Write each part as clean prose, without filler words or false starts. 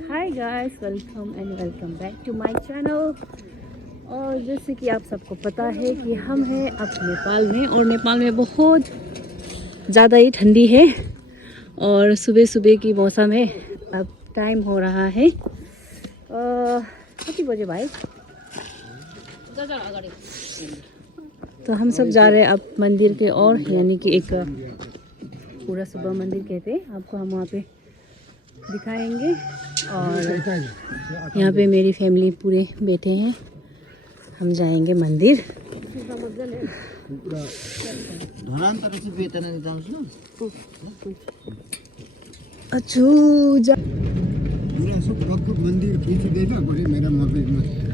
Hi guys, welcome back to my channel. और जैसे कि आप सबको पता है कि हम हैं अब नेपाल में, और नेपाल में बहुत ज़्यादा ही ठंडी है और सुबह सुबह की मौसम है। अब टाइम हो रहा है कितने बजे भाई? तो हम सब जा रहे हैं अब मंदिर के ओर, यानी कि एक पूरा सुबह मंदिर कहते हैं, आपको हम वहाँ पे दिखाएंगे। और यहाँ पे मेरी फैमिली पूरे बैठे हैं, हम जाएंगे मंदिर।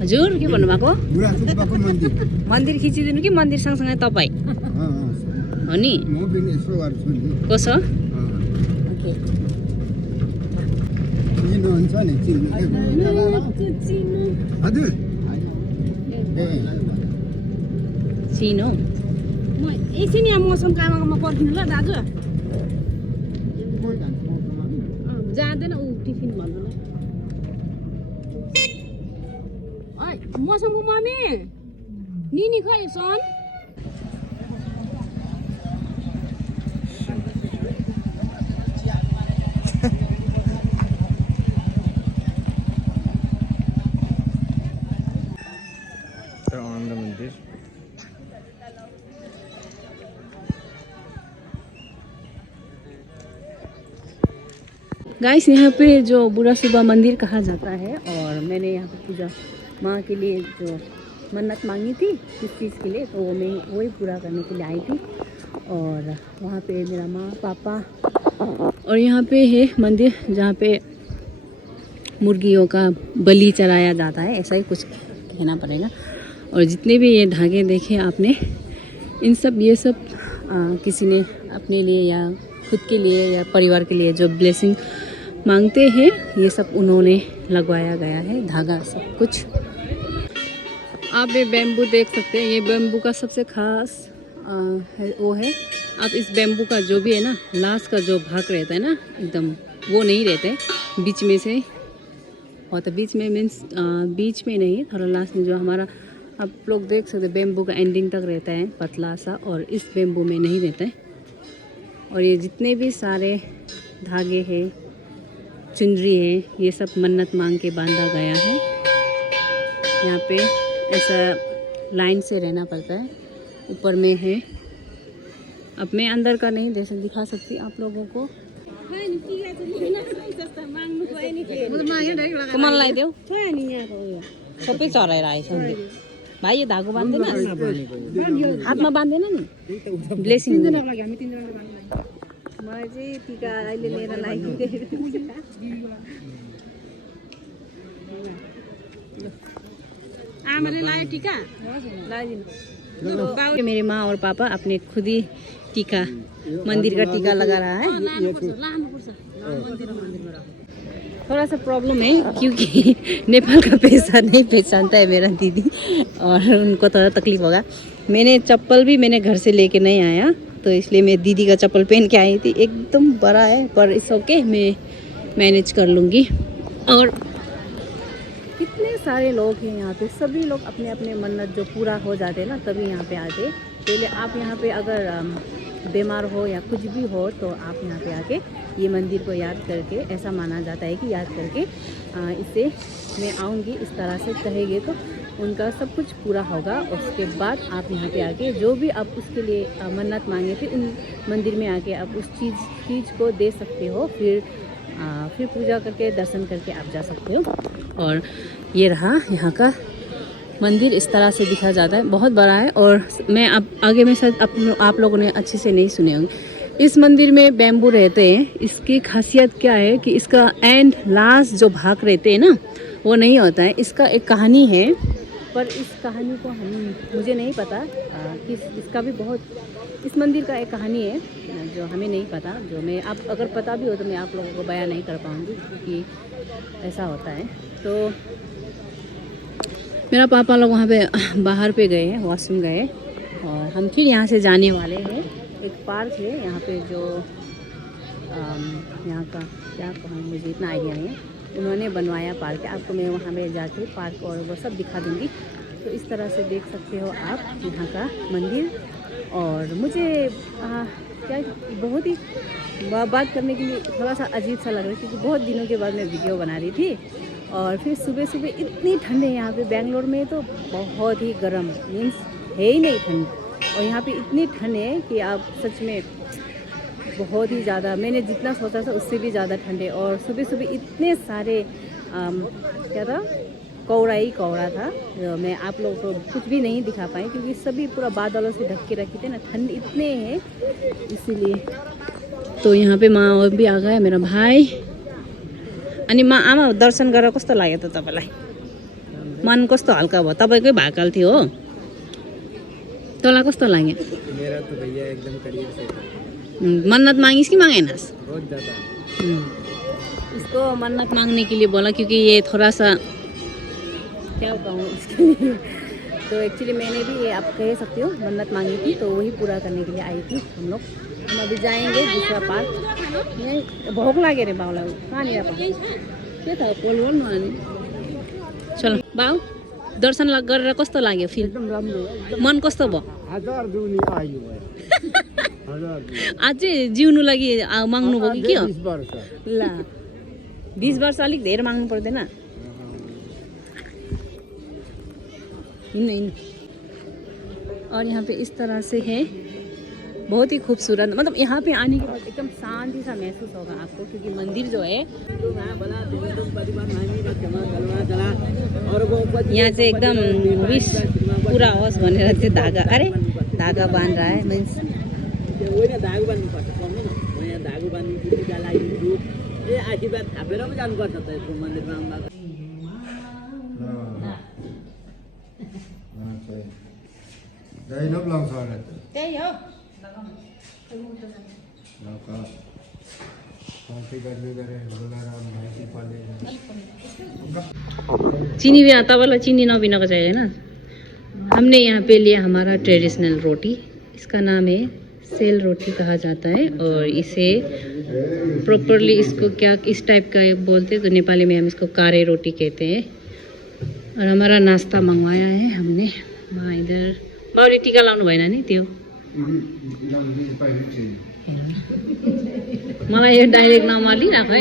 हजुर के भन्नुभएको? मन्दिर खिचिदिनु कि मन्दिर सँगसँगै तपाईँ हो नि? कसो? चिनो एकछिन यहाँ मौसम काममा पर्खिनु ल दाजु। जाँदैन ऊ टिफिन भन्नु ल। मौसमको मम्मी निनी खै सन आनंद मंदिर। गाइस, यहाँ पे जो बुरा सुबह मंदिर कहा जाता है, और मैंने यहाँ पे पूजा माँ के लिए जो मन्नत मांगी थी किस चीज़ के लिए, तो वो मैं वही पूरा करने के लिए आई थी। और वहाँ पे मेरा माँ पापा, और यहाँ पे है मंदिर जहाँ पे मुर्गियों का बलि चढ़ाया जाता है, ऐसा ही कुछ कहना पड़ेगा। और जितने भी ये धागे देखे आपने, ये सब किसी ने अपने लिए या खुद के लिए या परिवार के लिए जो ब्लेसिंग मांगते हैं, ये सब उन्होंने लगवाया गया है, धागा सब कुछ। आप ये बैम्बू देख सकते हैं, ये बैम्बू का सबसे खास वो है। आप इस बैम्बू का जो भी है ना, लास्ट का जो भाग रहता है ना, एकदम वो नहीं रहते बीच में से, और तो बीच में मीन्स बीच में नहीं, थोड़ा लास्ट में जो हमारा आप लोग देख सकते हैं बैम्बू का एंडिंग तक रहता है पतला सा, और इस बैम्बू में नहीं रहता है। और ये जितने भी सारे धागे हैं, चुनरी है, ये सब मन्नत मांग के बांधा गया है। यहाँ पे ऐसा लाइन से रहना पड़ता है। ऊपर में है, अब मैं अंदर का नहीं दिखा सकती आप लोगों को। कुमानलाई देऊ सबै चढाएर आएछ भाइ, यो धागो बाँध्दैन, हातमा बाँध्दैन नि ब्लेसिङ। मलाई चाहिँ टिका अहिले लिएर लागिदिएको आमाले लायो टिका लगाइदिनु। मेरे माँ और पापा अपने खुद ही टीका, मंदिर का टीका लगा रहा है। थोड़ा सा प्रॉब्लम है क्योंकि नेपाल का पैसा नहीं पहचानता है मेरा दीदी, और उनको थोड़ा तकलीफ होगा। मैंने चप्पल भी घर से लेके नहीं आया, तो इसलिए मैं दीदी का चप्पल पहन के आई थी। एकदम बड़ा है पर इट्स ओके, मैं मैनेज कर लूँगी। और कितने सारे लोग हैं यहाँ पे, सभी लोग अपने अपने मन्नत जो पूरा हो जाते हैं ना, तभी यहाँ पे आते। पहले आप यहाँ पे अगर बीमार हो या कुछ भी हो, तो आप यहाँ पे आके ये मंदिर को याद करके, ऐसा माना जाता है कि याद करके इससे मैं आऊँगी, इस तरह से कहेंगे तो उनका सब कुछ पूरा होगा। उसके बाद आप यहाँ पे आके जो भी आप उसके लिए मन्नत मांगे थे, उन मंदिर में आके आप उस चीज़ को दे सकते हो। फिर पूजा करके दर्शन करके आप जा सकते हो। और ये रहा यहाँ का मंदिर, इस तरह से दिखा जाता है, बहुत बड़ा है। और मैं अब आगे में शायद आप लोगों ने अच्छे से नहीं सुने होंगे। इस मंदिर में बैम्बू रहते हैं। इसकी खासियत क्या है कि इसका एंड लास्ट जो भाग रहते हैं ना, वो नहीं होता है। इसका एक कहानी है, पर इस कहानी को मुझे नहीं पता कि इसका भी बहुत, इस मंदिर का एक कहानी है जो हमें नहीं पता, जो मैं आप अगर पता भी हो तो मैं आप लोगों को बयान नहीं कर पाऊँगी, क्योंकि ऐसा होता है। तो मेरा पापा लोग वहाँ पे बाहर पे गए हैं, वॉशरूम गए, और हम फिर यहाँ से जाने वाले हैं। एक पार्क है यहाँ पे, जो यहाँ का क्या कहूँ मुझे इतना आइडिया नहीं है, उन्होंने बनवाया पार्क है। आपको मैं वहाँ में जाके पार्क और वो सब दिखा दूँगी। तो इस तरह से देख सकते हो आप यहाँ का मंदिर। और मुझे क्या बहुत ही बात करने के लिए थोड़ा सा अजीब सा लग रहा है, क्योंकि बहुत दिनों के बाद मैं वीडियो बना रही थी। और फिर सुबह सुबह इतनी ठंड है यहाँ पे। बेंगलोर में तो बहुत ही गर्म, मीन्स है ही नहीं ठंड, और यहाँ पे इतनी ठंड है कि आप सच में बहुत ही ज़्यादा, मैंने जितना सोचा था उससे भी ज़्यादा ठंड है। और सुबह सुबह इतने सारे क्या था, कोहरा ही कोहरा था। मैं आप लोगों को कुछ भी नहीं दिखा पाई, क्योंकि सभी पूरा बादलों से ढक के रखे थे ना, ठंड इतने हैं इसीलिए। तो यहाँ पे माँ और भी आ गया, मेरा भाई। अनि आमा दर्शन गरेर कस्तो लाग्यो त तपाईँलाई? मन कस्तो हल्का भयो? तपाईँकै भाकल थियो हो, तँलाई कस्तो लाग्यो? मेरा तो भैया एकदम करियर से मन्नत मांगिस कि मांगेनस? बहुत ज़्यादा। इसको मन्नत मांगने के लिए बोला, क्योंकि ये थोड़ा सा क्या कहूँ इसके लिए। तो एक्चुअली मैंने भी ये आप कह सकते हो मन्नत मांगी थी, तो वही पूरा करने के लिए आई थी हम लोग। हम अभी जाएंगे दूसरा पार्क। भोक लागे रे बाउला, कहाँ नहीं के था पोल चलो बाउ, दर्शन गरेर कस्तो लाग्यो? फिल एकदम राम्रो, मन कस्तो भयो? हजार दुनी आयु भयो। अझै जिउनु लागि माग्नु भयो कि के हो? 20 वर्ष। ला 20 वर्ष अलिक धेरै माग्नु पर्दैन? हिँड्नु। और यहाँ पे इस तरह से है, बहुत ही खूबसूरत। मतलब यहाँ पे आने के बाद एकदम शांति सा महसूस होगा आपको, क्योंकि मंदिर जो है यहाँ से एकदम विश पूरा होस् भनेर चाहिँ धागा, अरे धागा बाँध रहा है, मीन्स आशीर्वाद थापेर पनि जानुपर्छ त यसको मन्दिरमा। त्यही हो। चीनी भी आता वाला, चीनी ना पीना का चाहिए ना। हमने यहाँ पे लिया हमारा ट्रेडिशनल रोटी, इसका नाम है सेल रोटी कहा जाता है। और इसे प्रॉपरली इसको क्या इस टाइप का बोलते हैं, तो नेपाली में हम इसको कारे रोटी कहते हैं। और हमारा नाश्ता मंगवाया है हमने। वहाँ इधर बाउले टीका लाउनु भएन नि त्यो? मलाई यो डाइरेक्ट नमालिराख है।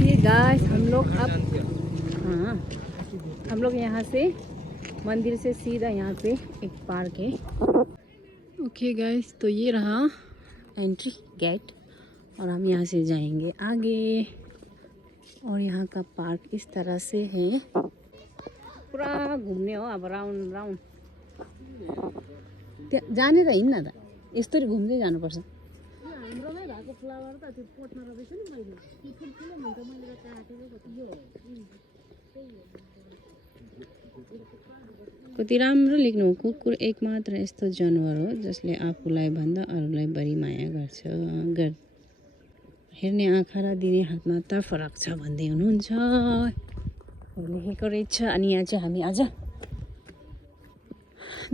ये गाइस हम लोग यहाँ से मंदिर से सीधा यहाँ पे एक पार्क है। ओके गाइस, तो ये रहा एंट्री गेट और हम यहाँ से जाएंगे आगे। और यहाँ का पार्क इस तरह से है, पूरा घूमने हो अब राउंड राउंड जाने त हिँड्न त यस्तरी घुम्दै जानुपर्छ। कति राम्रो लेख्नु, कुकुर एक मात्र यस्तो जनावर हो जसले आफूलाई भन्दा अरूलाई बढी माया गर्छ। हेर्ने आँखा र दिने हातमा त फरक छ भन्दै हुनुहुन्छ लेखेको रहेछ। अनि यहाँ चाहिँ हामी आज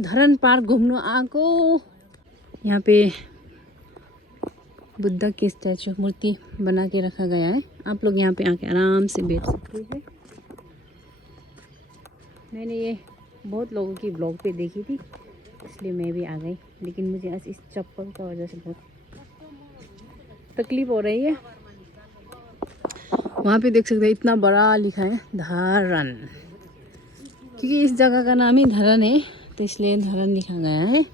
धरन पार्क घुम्नु आएको। यहाँ पे बुद्ध की स्टैचू मूर्ति बना के रखा गया है। आप लोग यहाँ पे आके आराम से बैठ सकते हैं। मैंने ये बहुत लोगों की ब्लॉग पे देखी थी, इसलिए मैं भी आ गई। लेकिन मुझे आज इस चप्पल का वजह से बहुत तकलीफ हो रही है। वहाँ पे देख सकते हैं इतना बड़ा लिखा है धरन, क्योंकि इस जगह का नाम ही धरन है, तो इसलिए धरन लिखा गया है।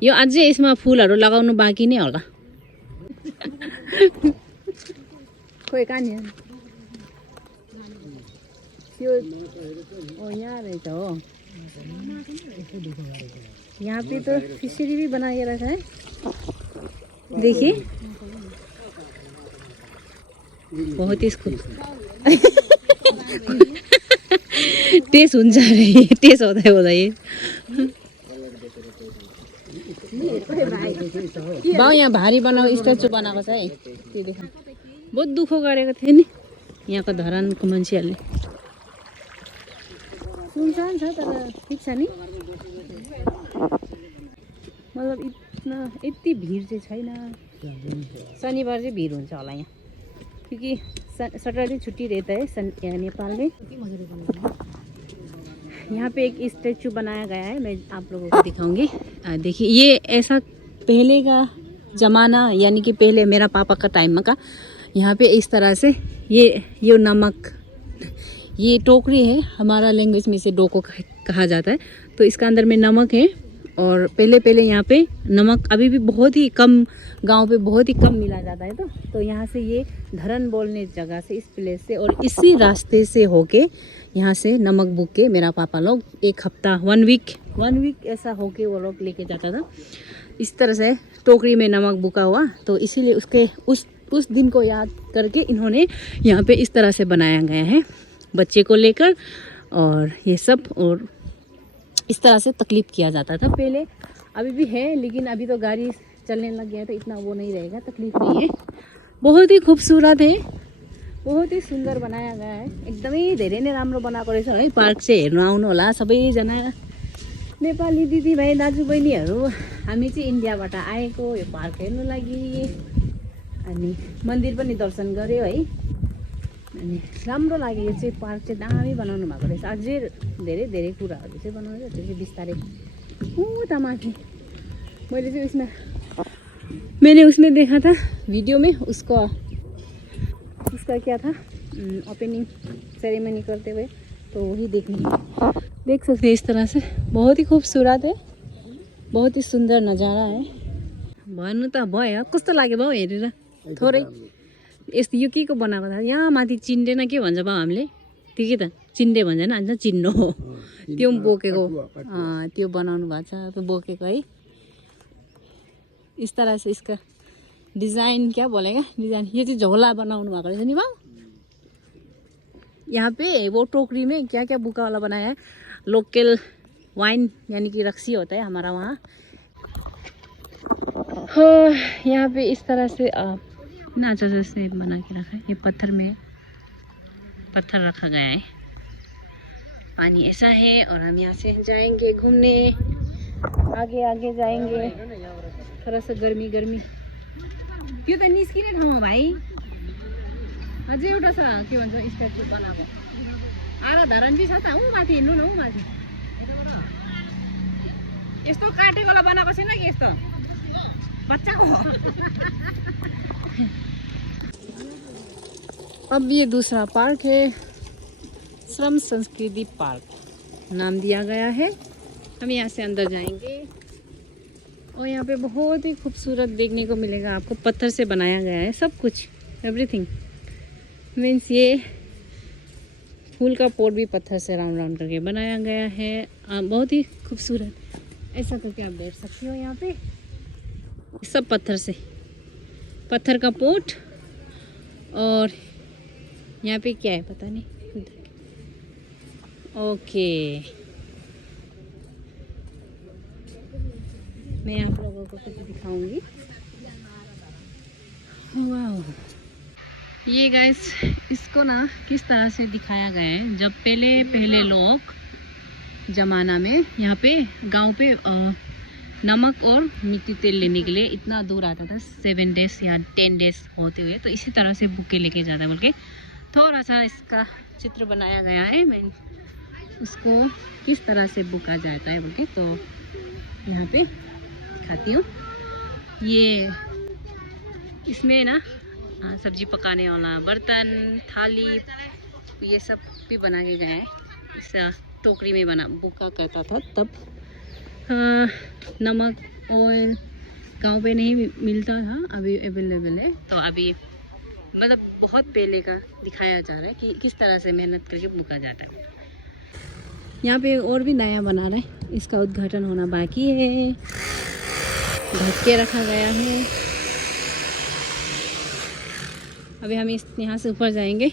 यो अझै यसमा फुलहरू लगाउनु बाँकी नै होला। खोइ कहाँनिर यो यहाँ रहेछ हो। यहाँ पे तो फिशरी भी बना के रखा है, देखिए बहुत ही टेस्ट हुन्छ अरे, टेस्ट हुँदै हुँदै बाउ यहाँ भारी बनाएको स्ट्याचु बनाएको छ है। त्यो देखा बहुत दुःख गरेको थियो नि यहाँको धरानको मान्छेहरूले। सुनसान छ तर ठिक छ नि, मतलब इतना यति भिड चाहिँ छैन। शनिबार चाहिँ भिड हुन्छ होला यहाँ, क्योंकि सैटरडे छुट्टी रहता है यहाँ नेपाल में। यहाँ पे एक स्टैचू बनाया गया है, मैं आप लोगों को दिखाऊंगी। देखिए ये ऐसा पहले का ज़माना, यानी कि पहले मेरा पापा का टाइम का, यहाँ पे इस तरह से ये नमक, ये टोकरी है, हमारा लैंग्वेज में इसे डोको कहा जाता है। तो इसका अंदर में नमक है, और पहले यहाँ पे नमक अभी भी बहुत ही कम, गांव पे बहुत ही कम मिला जाता है। तो यहाँ से ये धरन बोलने जगह से, इस प्लेस से और इसी रास्ते से होके यहाँ से नमक बुक के मेरा पापा लोग एक हफ्ता, वन वीक ऐसा होके वो लोग लेके जाता था। इस तरह से टोकरी में नमक बुका हुआ, तो इसीलिए उसके उस दिन को याद करके इन्होंने यहाँ पे इस तरह से बनाया गया है बच्चे को लेकर। और ये सब, और इस तरह से तकलीफ़ किया जाता था पहले, अभी भी है, लेकिन अभी तो गाड़ी चलने लग गया तो इतना वो नहीं रहेगा, तकलीफ नहीं है। बहुत ही खूबसूरत है, बहुत ही सुंदर बनाया गया है, एकदमै धेरै नै राम्रो बनाएको रहेछ है। पार्क चाहिँ हेर्नु आउनु होला सबैजना नेपाली दिदीभाइ दाजुबहिनीहरू। हामी चाहिँ इन्डियाबाट आएको यो पार्क हेर्नु लागि, अनि मन्दिर पनि दर्शन गऱ्यो है। अनि राम्रो लाग्यो, यो चाहिँ पार्क चाहिँ दामी बनाउनु भएको रहेछ। अझै धेरै धेरै कुराहरू चाहिँ बनाउँछ, त्यो चाहिँ बिस्तारै उता माथि। मैंने उसमें देखा था वीडियो में, उसका क्या था, ओपनिंग सेरेमनी करते हुए, तो वही देख सकते हैं। इस तरह से बहुत ही खूबसूरत है, बहुत ही सुंदर नज़ारा है। भन्नु त भयो, कस्तो लाग्यो बाउ हेरेर थोरै? यस्तो यो के को बनाएको था? यहाँ माथि चिन्डेन के भन्छ बाउ हामीले? त्यो के त चिन्डे भन्छ होइन, चिन्नो हो त्यो बोकेको, त्यो बनाउनु भएको छ, त्यो बोकेको है। इस तरह से इसका डिज़ाइन क्या बोलेगा, डिज़ाइन ये जो झोला बनाउनु भएको रहेछ नि बाउ। यहाँ पे वो टोकरी में क्या क्या बुका वाला बनाया है, लोकल वाइन यानी कि रक्सी होता है हमारा वहाँ। यहाँ पे इस तरह से इतना अच्छा से बना के रखा है, ये पत्थर में पत्थर रखा गया है। पानी ऐसा है, और हम यहाँ से जाएंगे घूमने, आगे जाएंगे। थोड़ा सा गर्मी त्यो त निस्किने ठाउँमा भाइ, अझै एउटा छ के भन्छ स्ट्याचु बनाएको, आधा धरन चाहिँ छ त। माथि हेर्नु न, माथि यस्तो काटेकोलाई बनाएको छैन कि, यस्तो बच्चाको हो। अब ये दूसरा पार्क है, श्रम संस्कृति पार्क नाम दिया गया है। हम यहाँ से अंदर जाएंगे, और यहाँ पे बहुत ही खूबसूरत देखने को मिलेगा आपको। पत्थर से बनाया गया है सब कुछ, एवरीथिंग मीन्स ये फूल का पोट भी पत्थर से राउंड करके बनाया गया है। बहुत ही खूबसूरत, ऐसा करके आप बैठ सकते हो यहाँ पे। सब पत्थर से, पत्थर का पोट। और यहाँ पे क्या है पता नहीं, ओके मैं आप लोगों को कुछ दिखाऊंगी। वाह, ये गाइस इसको ना किस तरह से दिखाया गया है, जब पहले लोग ज़माना में यहाँ पे गांव पे नमक और मिट्टी तेल लेने के लिए इतना दूर आता था, 7 डेज या 10 डेज होते हुए, तो इसी तरह से बुके लेके जाता है बोल के थोड़ा सा इसका चित्र बनाया गया है। मैं उसको किस तरह से बुका जाता है बोल के, तो यहाँ पे दिखाती हूँ। ये इसमें ना सब्जी पकाने वाला बर्तन, थाली, ये सब भी बना के गया है। इस टोकरी में बना बुका कहता था तब। नमक, ऑयल गांव पे नहीं मिलता था, अभी अवेलेबल है। तो अभी मतलब बहुत पहले का दिखाया जा रहा है कि किस तरह से मेहनत करके बुका जाता है। यहाँ पे और भी नया बना रहा है, इसका उद्घाटन होना बाकी है। ढक के रखा गया है। अभी हम यहाँ से ऊपर जाएंगे।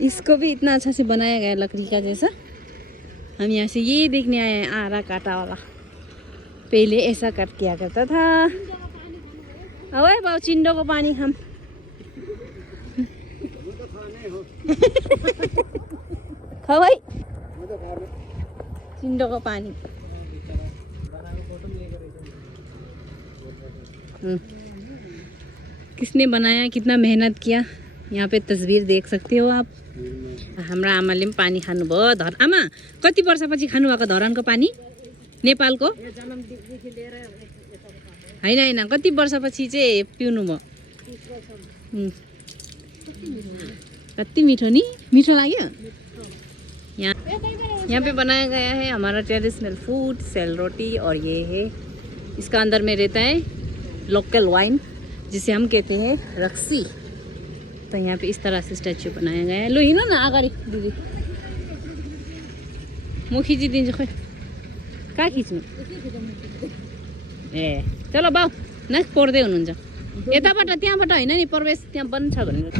इसको भी इतना अच्छा से बनाया गया लकड़ी का जैसा। हम यहाँ से ये देखने आए हैं, आरा काटा वाला। पहले ऐसा कट किया करता था। अरे बाबू चिंडो को पानी हम खाऊ है चिन्डो का पानी। किसने बनाया, कितना मेहनत किया, यहाँ पे तस्वीर देख सकते हो आप। हाम्रा आमाले पनि पानी खानुभयो। आमा कति वर्षपछि खानुभएको धरानको पानी नेपालको? होइन होइन, कति वर्षपछि चाहिँ पिउनु भयो? कति मिठो नि, मिठो लाग्यो। यहाँ पे बनाया गया है हमारा ट्रेडिशनल फूड सेल रोटी, और ये है इसका अंदर में रहता है लोकल वाइन जिसे हम कहते हैं रक्सी। तो यहाँ पे इस तरह से स्टैचू बनाया गया है। लो हिँड्नु न अगाडि दिदी, म खिचिदिन्छु। खोइ कहाँ खिच्नु? ए चलो बाउ नेक्स्ट पढ्दै हुनुहुन्छ यताबाट, त्यहाँबाट होइन नि प्रवेश त्यहाँ बन्द छ भनेर।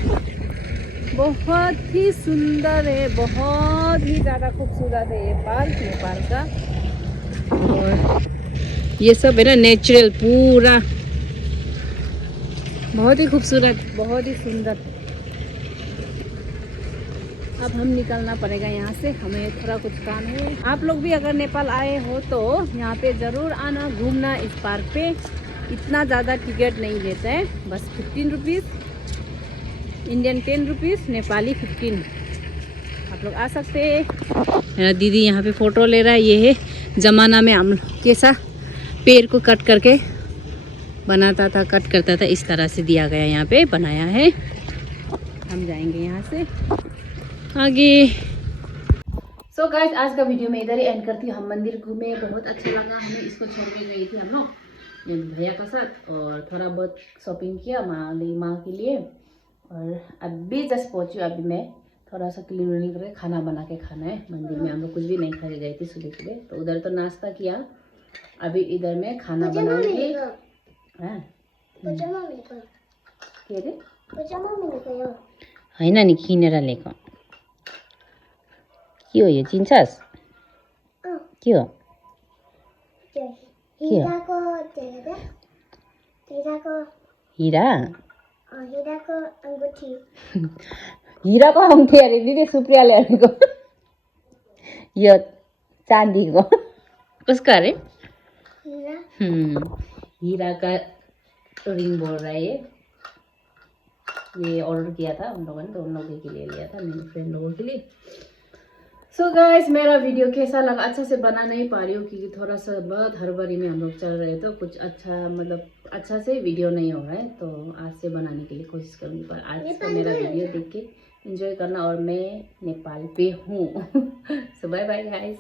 बहुत ही सुंदर है, बहुत ही ज़्यादा खूबसूरत है ये पार्क नेपाल का। और ये सब है ना नेचुरल पूरा, बहुत ही खूबसूरत, बहुत ही सुंदर। अब हम निकलना पड़ेगा यहाँ से, हमें थोड़ा कुछ काम है। आप लोग भी अगर नेपाल आए हो तो यहाँ पे ज़रूर आना, घूमना इस पार्क पे। इतना ज़्यादा टिकट नहीं लेता है, बस 15 रुपीज़, इंडियन 10 रुपीज़, नेपाली 15। आप लोग आ सकते हैं। मेरा दीदी यहाँ पे फ़ोटो ले रहा है। ये है ज़माना में हम कैसा पेड़ को कट करके बनाता था, कट करता था, इस तरह से दिया गया यहाँ पे बनाया है। हम जाएंगे यहाँ से आगे। सो गाइस, आज का वीडियो मैं इधर ही एंड करती हूँ। हम मंदिर घूमे, बहुत अच्छा लगा हमें। इसको छोड़ के गई थी हम लोग भैया का साथ, और थोड़ा बहुत शॉपिंग किया माँ के लिए। और अभी जस्ट पहुँची, अभी मैं थोड़ा सा क्लीन व्लीन करके खाना बना के खाना है। मंदिर में हम लोग कुछ भी नहीं खा के गए थे सुबह सुबह, तो उधर तो नाश्ता किया, अभी इधर मैं खाना बनाऊंगी। के अरे होइन नि किनेर ल्याएको। के हो यो, चिन्छस्? के हो? हिरा? हिराको अंगठी अरे दिदी, सुप्रियाले अरेको। यो चांदीको। उसका अरे हीरा का रिंग बोल रहा है ये ऑर्डर किया था हम लोगों ने, तो उन लोगों के लिए लिया था, मेरे फ्रेंड लोगों के लिए। सो गाइस, मेरा वीडियो कैसा लगा? अच्छा से बना नहीं पा रही हूँ क्योंकि थोड़ा सा बहुत हड़बड़ी में हम लोग चल रहे थे, तो कुछ अच्छा मतलब अच्छा से वीडियो नहीं हो रहा है, तो आज से बनाने के लिए कोशिश करूँगी। पर आज का मेरा वीडियो देख के एंजॉय करना, और मैं नेपाल पे हूँ। सो बाय बाय गाइस।